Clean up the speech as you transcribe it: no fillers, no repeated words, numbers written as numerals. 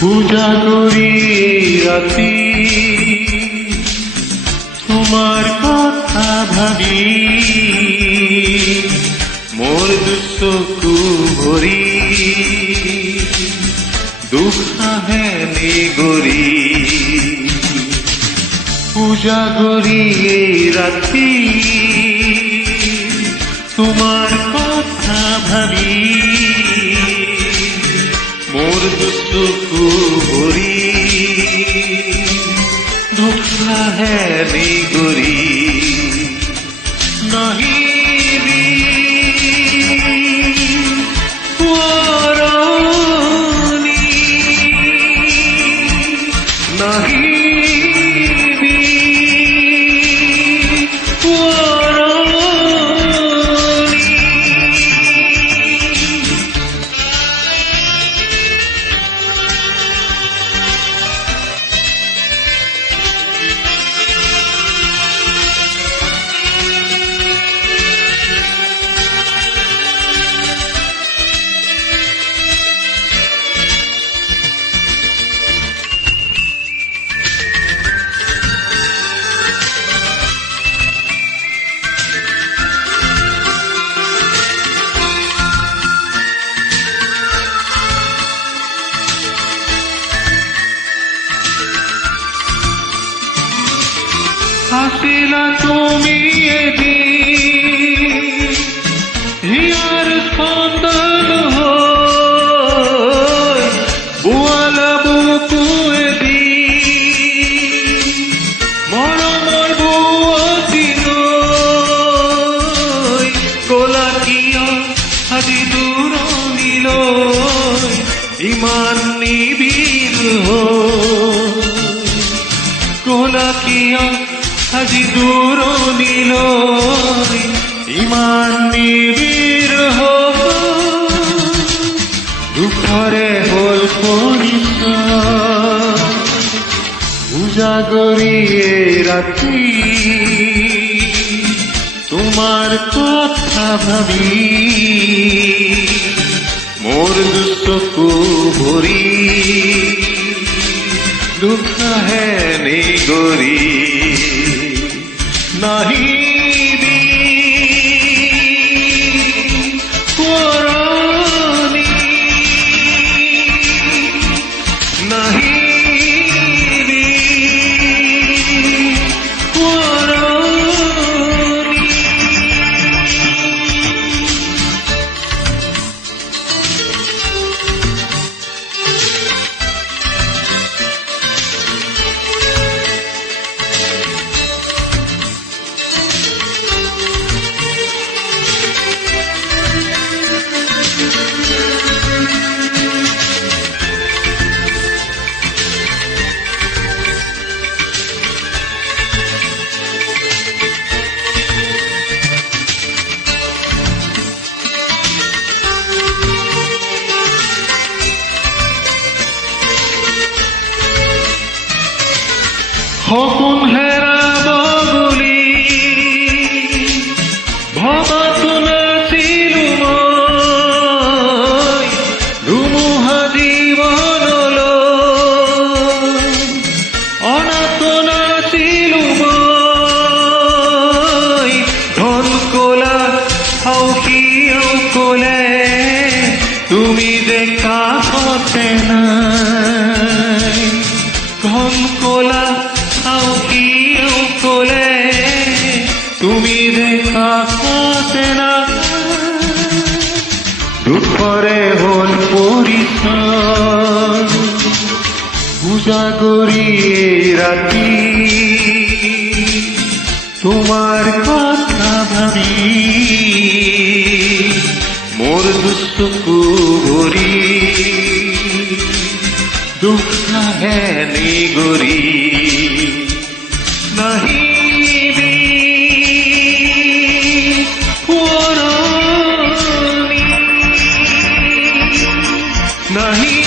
পূজা কৰি ৰাতি তোমাৰ কথা ভাবি মোৰ দুচকু ভৰি দুখ আহে নিগৰি পূজা কৰি ৰাতি তোমাৰ কথা ভাবি মোৰ দুচকু ভৰি দুখ আহে নিগৰি নাহিবি পুৰণি নাহিবি পুৰণি আসিলা তুমি এদিন হিয়াৰ স্পন্দন হৈ বোৱালা বুকু এদিন মৰমৰ বুৱতী লৈ ক'লা কিয় আজি দূৰণিলৈ ইমান নিবিড় হৈ ক'লা কিয় আজি দূৰণিলৈ ইমান নিবিড় হৈ দুখৰে হ'ল পৰিচয় উজাগৰি এই ৰাতি তোমাৰ কথা ভাবি মোৰ দুচকু ভৰি দুখ আহে নিগৰি নাহিবি পুৰণি নাহিবি পুৰণি সপোন হেৰাব বুলি ভবাতো নাছিলো মই ধুমুহা জীৱনলৈ অনাতো নাছিলো মই ঘন ক'লা আউকি ক'লে তুমি যে কাষতে নাই ঘন ক'লা ক'লে তুমি যে কাষতে নাই দুখৰে হ'ল পৰিচয় উজাগৰি এই ৰাতি তোমাৰ কথা ভাবি মোৰ দুচকু ভৰি দুখ আহে নিগৰি নাহিবি পুৰণি নাহি